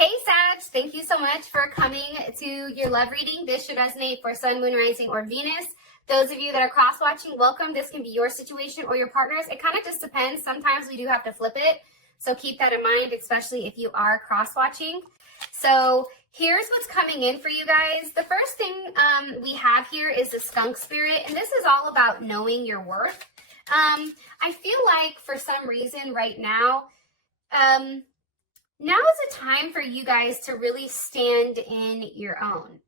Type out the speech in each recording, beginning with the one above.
Hey Sag, thank you so much for coming to your love reading. This should resonate for Sun, Moon, Rising, or Venus. Those of you that are cross-watching, welcome. This can be your situation or your partner's. It kind of just depends. Sometimes we do have to flip it. So keep that in mind, especially if you are cross-watching. So here's what's coming in for you guys. The first thing we have here is the skunk spirit. And this is all about knowing your worth. I feel like for some reason right now, now is a time for you guys to really stand in your own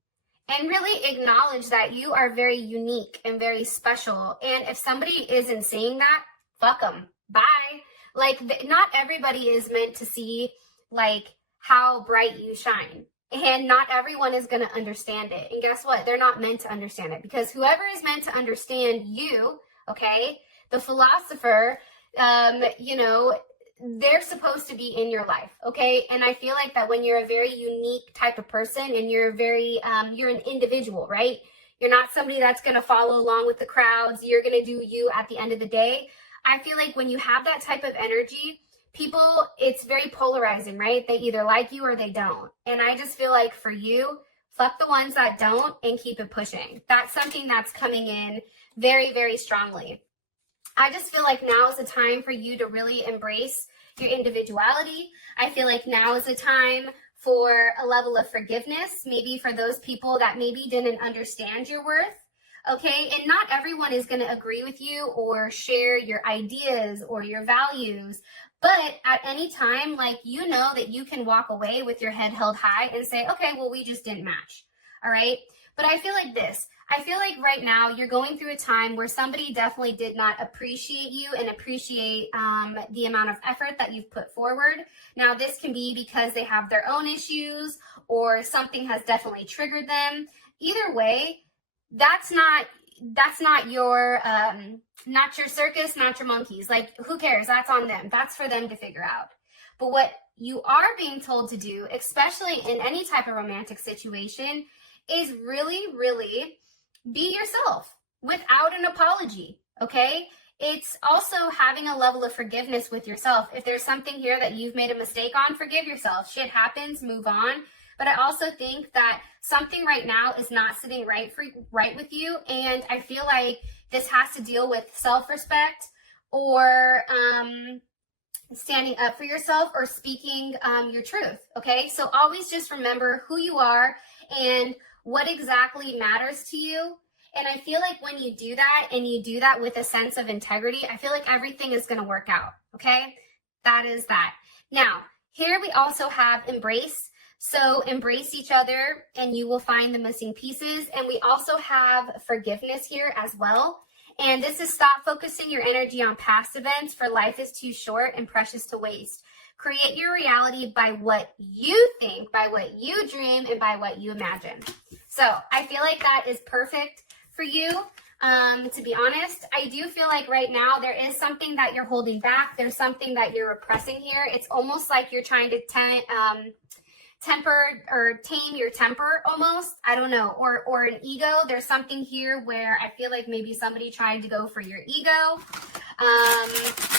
and really acknowledge that you are very unique and very special. And if somebody isn't saying that, fuck them. Bye. Like, not everybody is meant to see, like, how bright you shine. And not everyone is going to understand it. And guess what? They're not meant to understand it, because whoever is meant to understand you, okay, the philosopher, you know, they're supposed to be in your life, okay? And I feel like that when you're a very unique type of person and you're very, you're an individual, right? You're not somebody that's going to follow along with the crowds. You're going to do you at the end of the day. I feel like when you have that type of energy, people, it's very polarizing, right? They either like you or they don't. And I just feel like for you, fuck the ones that don't and keep it pushing. That's something that's coming in very, very strongly. I just feel like now is the time for you to really embrace your individuality. I feel like now is the time for a level of forgiveness, maybe for those people that maybe didn't understand your worth, okay? And not everyone is going to agree with you or share your ideas or your values, but at any time, like, you know that you can walk away with your head held high and say, okay, well, we just didn't match, all right? But I feel like this. I feel like right now you're going through a time where somebody definitely did not appreciate you and appreciate the amount of effort that you've put forward. Now, this can be because they have their own issues or something has definitely triggered them. Either way, that's not your not your circus, not your monkeys. Like, who cares? That's on them. That's for them to figure out. But what you are being told to do, especially in any type of romantic situation, is really, really be yourself without an apology, okay? It's also having a level of forgiveness with yourself. If there's something here that you've made a mistake on, forgive yourself. Shit happens, move on. But I also think that something right now is not sitting right with you, and I feel like this has to deal with self-respect or standing up for yourself or speaking your truth, okay? So always just remember who you are and what exactly matters to you. And I feel like when you do that and you do that with a sense of integrity, I feel like everything is going to work out, okay? That is that. Now, here we also have embrace. So embrace each other and you will find the missing pieces. And we also have forgiveness here as well. And this is stop focusing your energy on past events, for life is too short and precious to waste. Create your reality by what you think, by what you dream, and by what you imagine. So I feel like that is perfect for you. To be honest, I do feel like right now there is something that you're holding back. There's something that you're repressing here. It's almost like you're trying to temper or tame your temper almost. I don't know. Or an ego. There's something here where I feel like maybe somebody tried to go for your ego.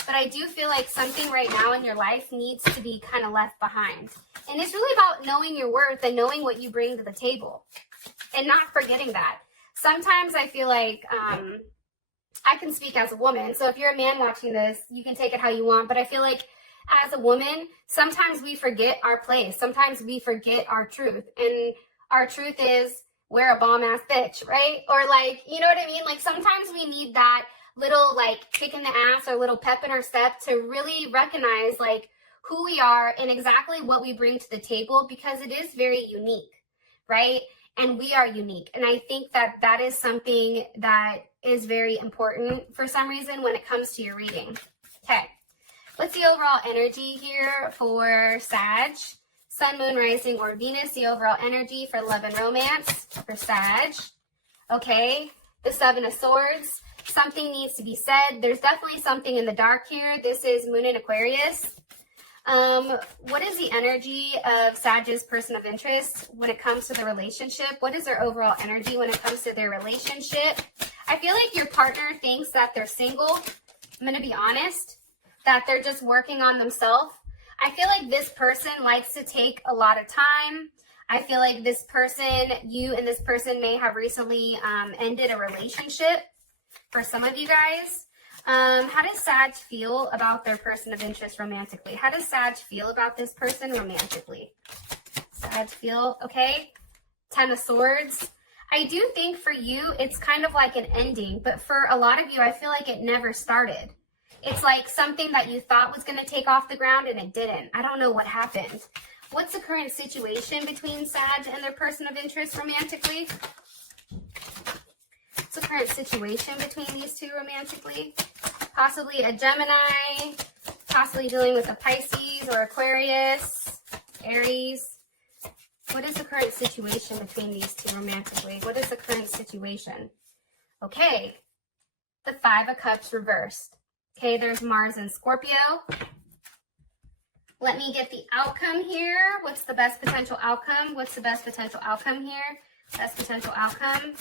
But I do feel like something right now in your life needs to be kind of left behind. And it's really about knowing your worth and knowing what you bring to the table and not forgetting that. Sometimes I feel like I can speak as a woman. So if you're a man watching this, you can take it how you want. But I feel like as a woman, sometimes we forget our place. Sometimes we forget our truth. And our truth is we're a bomb-ass bitch, right? Or like, you know what I mean? Like sometimes we need that little like kick in the ass or little pep in our step to really recognize like who we are and exactly what we bring to the table, because it is very unique, right? And we are unique. And I think that that is something that is very important for some reason when it comes to your reading. Okay. What's the overall energy here for Sag? Sun, Moon, Rising, or Venus. The overall energy for love and romance for Sag. Okay. The Seven of Swords. Something needs to be said. There's definitely something in the dark here. This is Moon in Aquarius. What is the energy of Sag's person of interest when it comes to the relationship? What is their overall energy when it comes to their relationship? I feel like your partner thinks that they're single. I'm going to be honest, that they're just working on themselves. I feel like this person likes to take a lot of time. I feel like this person, you and this person may have recently ended a relationship for some of you guys. How does Sag feel about their person of interest romantically? How does Sag feel about this person romantically? Sag feel, okay. 10 of Swords. I do think for you, it's kind of like an ending, but for a lot of you, I feel like it never started. It's like something that you thought was going to take off the ground and it didn't. I don't know what happened. What's the current situation between Sag and their person of interest romantically? What's the current situation between these two romantically? Possibly a Gemini, possibly dealing with a Pisces or Aquarius, Aries. What is the current situation between these two romantically? What is the current situation? Okay, the 5 of Cups reversed. Okay, there's Mars and Scorpio. Let me get the outcome here. What's the best potential outcome? What's the best potential outcome here? Best potential outcome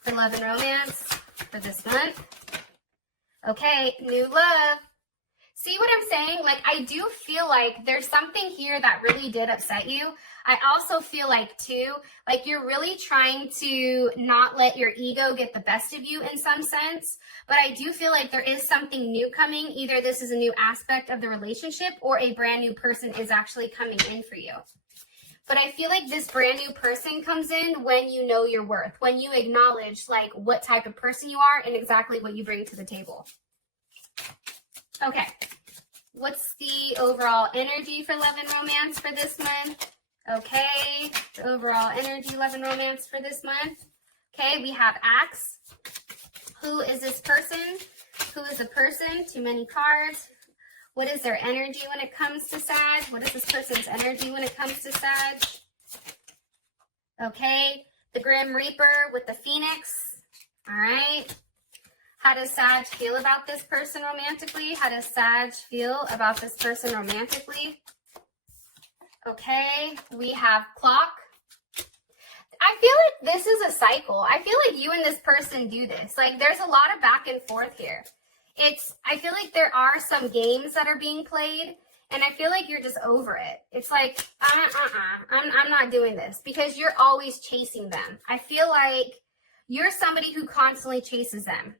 for love and romance for this month. Okay, new love. See what I'm saying? Like, I do feel like there's something here that really did upset you. I also feel like, too, like you're really trying to not let your ego get the best of you in some sense. But I do feel like there is something new coming. Either this is a new aspect of the relationship or a brand new person is actually coming in for you. But I feel like this brand new person comes in when you know your worth, when you acknowledge like what type of person you are and exactly what you bring to the table. Okay. What's the overall energy for love and romance for this month? Okay, the overall energy, love and romance for this month. Okay, we have Axe. Who is this person? Who is the person? Too many cards. What is their energy when it comes to Sag? What is this person's energy when it comes to Sag? Okay, the Grim Reaper with the Phoenix. All right. How does Sag feel about this person romantically? How does Sag feel about this person romantically? Okay, we have Clock. I feel like this is a cycle. I feel like you and this person do this. Like, there's a lot of back and forth here. I feel like there are some games that are being played, and I feel like you're just over it. It's like, I'm not doing this, because you're always chasing them. I feel like you're somebody who constantly chases them.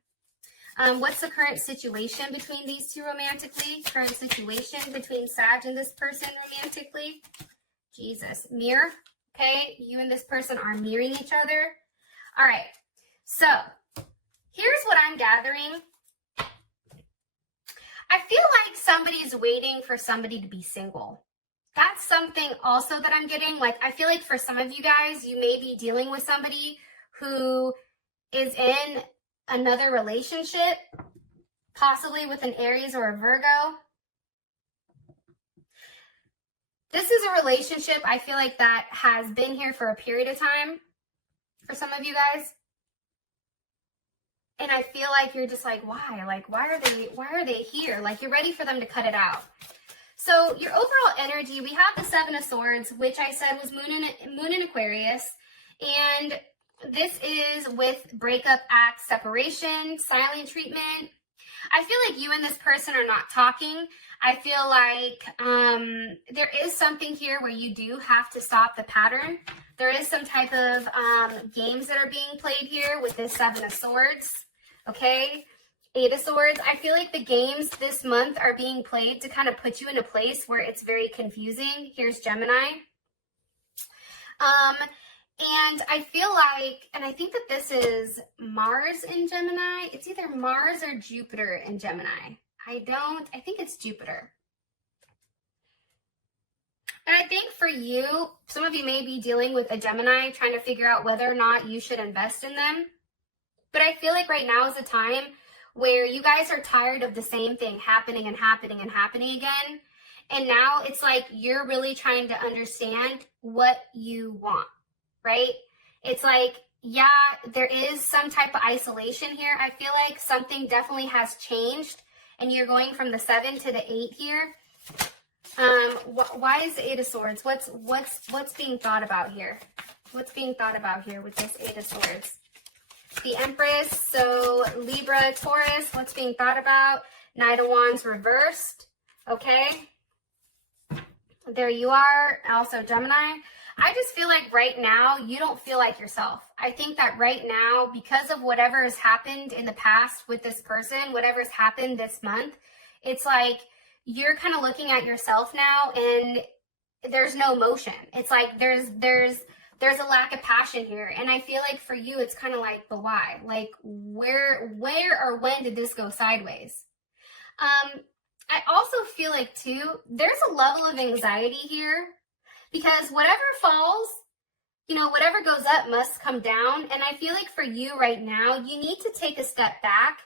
What's the current situation between these two romantically? Current situation between Sag and this person romantically? Jesus. Mirror. Okay, you and this person are mirroring each other. All right, so here's what I'm gathering. I feel like somebody's waiting for somebody to be single. That's something also that I'm getting. Like, I feel like for some of you guys, you may be dealing with somebody who is in another relationship, possibly with an Aries or a Virgo. This is a relationship, I feel like, that has been here for a period of time for some of you guys. And I feel like you're just like, why? Like, why are they here? Like, you're ready for them to cut it out. So your overall energy, we have the 7 of Swords, which I said was Moon in Aquarius. And this is with breakup, act, separation, silent treatment. I feel like you and this person are not talking. I feel like there is something here where you do have to stop the pattern. There is some type of games that are being played here with this 7 of Swords. Okay, 8 of Swords. I feel like the games this month are being played to kind of put you in a place where it's very confusing. Here's Gemini. And I feel like, and I think that this is Mars in Gemini. It's either Mars or Jupiter in Gemini. I think it's Jupiter. And I think for you, some of you may be dealing with a Gemini, trying to figure out whether or not you should invest in them. But I feel like right now is a time where you guys are tired of the same thing happening and happening and happening again. And now it's like you're really trying to understand what you want, right? It's like, yeah, there is some type of isolation here. I feel like something definitely has changed, and you're going from the 7 to the 8 here. Why is the 8 of Swords? What's being thought about here? What's being thought about here with this 8 of Swords? The Empress, so Libra, Taurus, what's being thought about? Knight of Wands reversed, okay? There you are, also Gemini. I just feel like right now you don't feel like yourself. I think that right now, because of whatever has happened in the past with this person, whatever's happened this month, it's like you're kind of looking at yourself now and there's no motion. It's like there's a lack of passion here. And I feel like for you, it's kind of like, but why? Like where or when did this go sideways? I also feel like too, there's a level of anxiety here because whatever falls, you know, whatever goes up must come down. And I feel like for you right now, you need to take a step back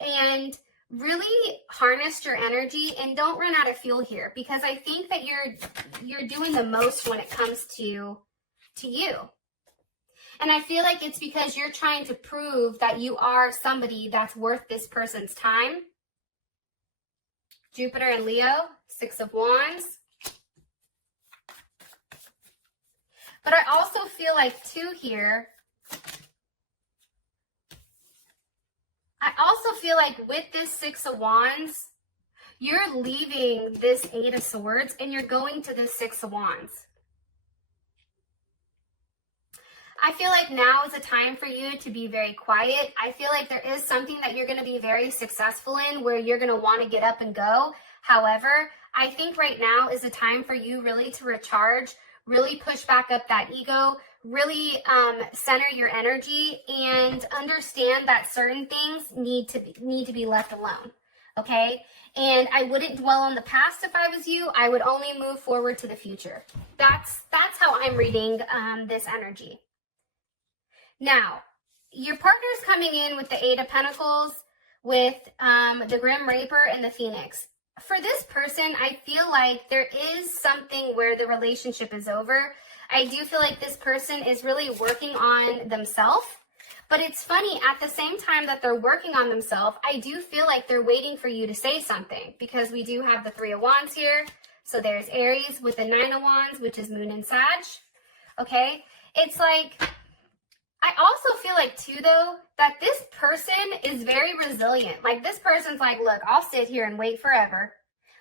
and really harness your energy and don't run out of fuel here, because I think that you're doing the most when it comes to you. And I feel like it's because you're trying to prove that you are somebody that's worth this person's time. Jupiter and Leo, 6 of Wands. But I also feel like too here, I also feel like with this 6 of Wands, you're leaving this 8 of Swords and you're going to this 6 of Wands. I feel like now is a time for you to be very quiet. I feel like there is something that you're going to be very successful in where you're going to want to get up and go. However, I think right now is a time for you really to recharge, really push back up that ego, really center your energy and understand that certain things need to be left alone. Okay? And I wouldn't dwell on the past if I was you. I would only move forward to the future. That's how I'm reading this energy. Now, your partner's coming in with the 8 of Pentacles, with the Grim Reaper and the Phoenix. For this person, I feel like there is something where the relationship is over. I do feel like this person is really working on themselves. But it's funny, at the same time that they're working on themselves, I do feel like they're waiting for you to say something, because we do have the 3 of Wands here. So there's Aries with the 9 of Wands, which is Moon and Sag. Okay? It's like, I also feel like too though, that this person is very resilient. Like this person's like, look, I'll sit here and wait forever.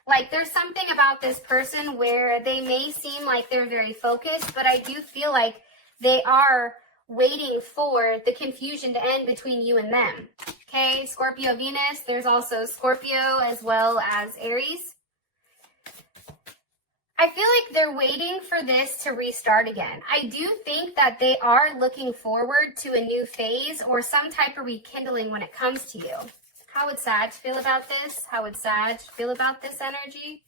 Like there's something about this person where they may seem like they're very focused, but I do feel like they are waiting for the confusion to end between you and them. Okay, Scorpio Venus, there's also Scorpio as well as Aries. I feel like they're waiting for this to restart again. I do think that they are looking forward to a new phase or some type of rekindling when it comes to you. How would Sag feel about this? How would Sag feel about this energy?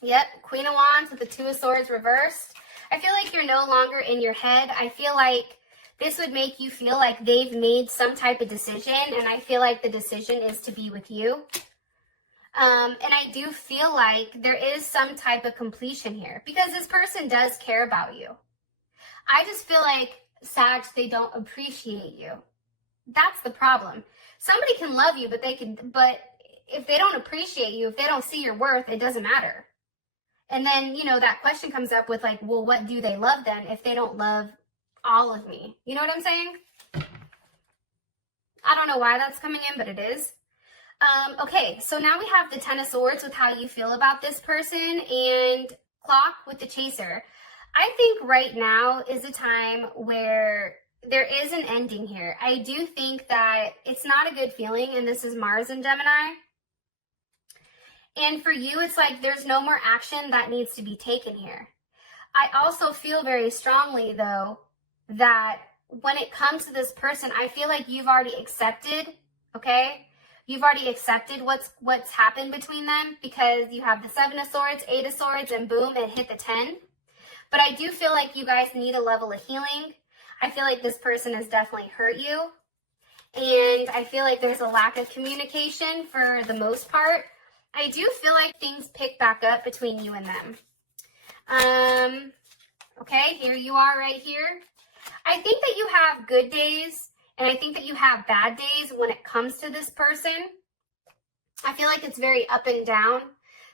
Yep, Queen of Wands with the 2 of Swords reversed. I feel like you're no longer in your head. I feel like this would make you feel like they've made some type of decision, and I feel like the decision is to be with you. And I do feel like there is some type of completion here because this person does care about you. I just feel like, Sag, they don't appreciate you. That's the problem. Somebody can love you, but if they don't appreciate you, if they don't see your worth, it doesn't matter. And then, you know, that question comes up with like, well, what do they love then if they don't love all of me? You know what I'm saying? I don't know why that's coming in, but it is. Okay, so now we have the 10 of Swords with how you feel about this person and Clock with the Chaser. I think right now is a time where there is an ending here. I do think that it's not a good feeling, and this is Mars and Gemini. And for you, it's like there's no more action that needs to be taken here. I also feel very strongly, though, that when it comes to this person, I feel like you've already accepted, okay? You've already accepted what's happened between them because you have the 7 of Swords, 8 of Swords, and boom, it hit the 10. But I do feel like you guys need a level of healing. I feel like this person has definitely hurt you. And I feel like there's a lack of communication for the most part. I do feel like things pick back up between you and them. Okay, here you are right here. I think that you have good days, and I think that you have bad days when it comes to this person. I feel like it's very up and down.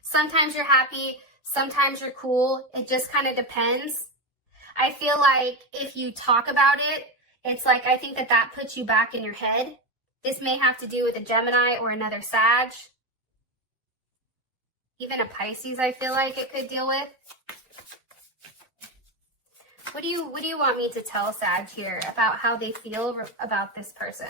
Sometimes you're happy, sometimes you're cool. It just kind of depends. I feel like if you talk about it, it's like I think that puts you back in your head. This may have to do with a Gemini or another Sag. Even a Pisces, I feel like it could deal with. What do you want me to tell Sag here about how they feel about this person?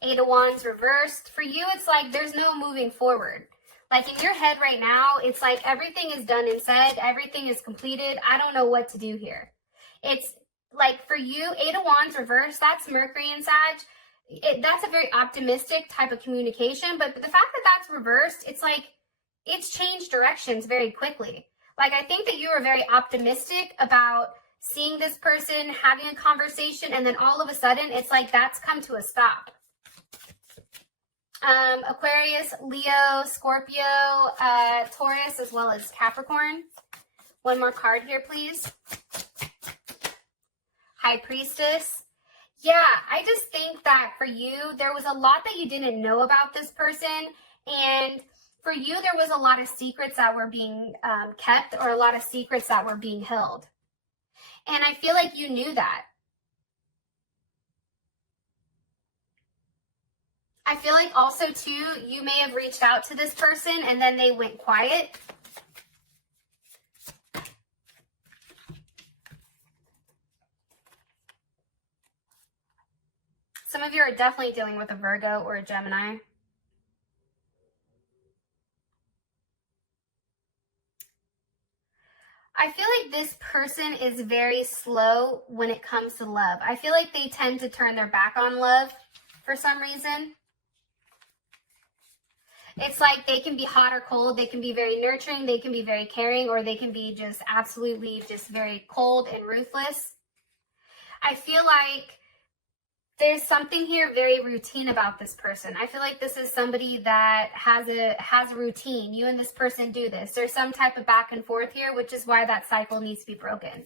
Eight of Wands reversed. For you, it's like there's no moving forward. Like in your head right now, it's like everything is done and said. Everything is completed. I don't know what to do here. It's like for you, Eight of Wands reversed, that's Mercury and Sag. That's a very optimistic type of communication. But the fact that that's reversed, it's like it's changed directions very quickly. Like I think that you were very optimistic about seeing this person, having a conversation, and then all of a sudden, it's like that's come to a stop. Aquarius, Leo, Scorpio, Taurus, as well as Capricorn. One more card here, please. High Priestess. Yeah, I just think that for you, there was a lot that you didn't know about this person. And for you, there was a lot of secrets that were being kept, or a lot of secrets that were being held. And I feel like you knew that. I feel like also, too, you may have reached out to this person and then they went quiet. Some of you are definitely dealing with a Virgo or a Gemini. I feel like this person is very slow when it comes to love. I feel like they tend to turn their back on love for some reason. It's like they can be hot or cold. They can be very nurturing. They can be very caring, or they can be just absolutely just very cold and ruthless. I feel like there's something here very routine about this person. I feel like this is somebody that has a routine. You and this person do this. There's some type of back and forth here, which is why that cycle needs to be broken.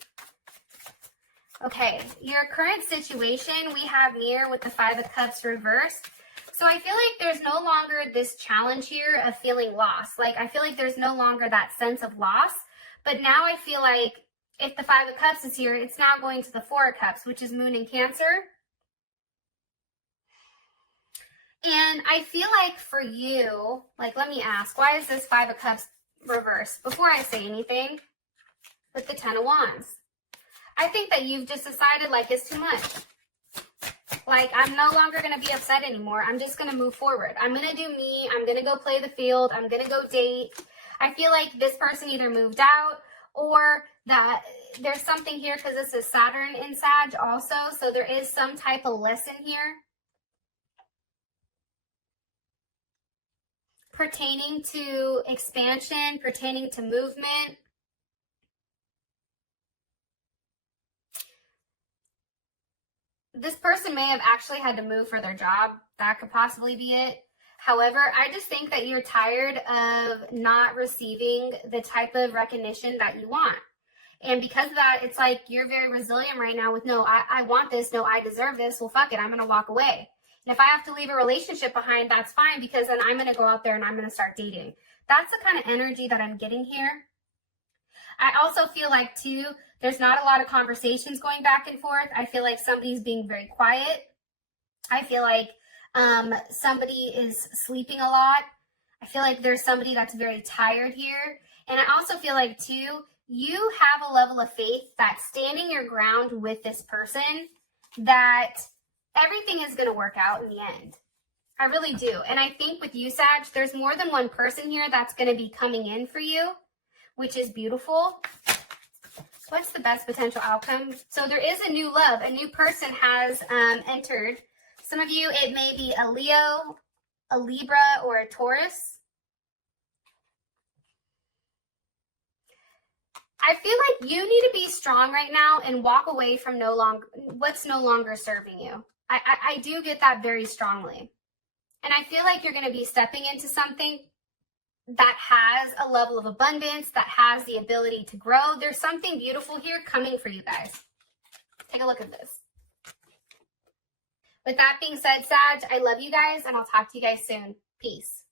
Okay, your current situation, we have Mirror with the Five of Cups reversed. So I feel like there's no longer this challenge here of feeling lost. Like, I feel like there's no longer that sense of loss. But now I feel like if the Five of Cups is here, it's now going to the Four of Cups, which is Moon in Cancer. And I feel like for you, like, let me ask, why is this Five of Cups reversed? Before I say anything, with the Ten of Wands. I think that you've just decided, like, it's too much. Like, I'm no longer going to be upset anymore. I'm just going to move forward. I'm going to do me. I'm going to go play the field. I'm going to go date. I feel like this person either moved out, or that there's something here, because this is Saturn in Sag also. So there is some type of lesson here pertaining to expansion, pertaining to movement. This person may have actually had to move for their job. That could possibly be it. However, I just think that you're tired of not receiving the type of recognition that you want. And because of that, it's like you're very resilient right now with, no, I want this. No, I deserve this. Well, fuck it. I'm going to walk away. And if I have to leave a relationship behind, that's fine, because then I'm going to go out there and I'm going to start dating. That's the kind of energy that I'm getting here. I also feel like, too, there's not a lot of conversations going back and forth. I feel like somebody's being very quiet. I feel like somebody is sleeping a lot. I feel like there's somebody that's very tired here. And I also feel like, too, you have a level of faith that standing your ground with this person, that everything is going to work out in the end. I really do. And I think with you, Sag, there's more than one person here that's going to be coming in for you, which is beautiful. What's the best potential outcome? So there is a new love. A new person has entered. Some of you, it may be a Leo, a Libra, or a Taurus. I feel like you need to be strong right now and walk away from what's no longer serving you. I do get that very strongly. And I feel like you're going to be stepping into something that has a level of abundance, that has the ability to grow. There's something beautiful here coming for you guys. Take a look at this. With that being said, Sag, I love you guys, and I'll talk to you guys soon. Peace.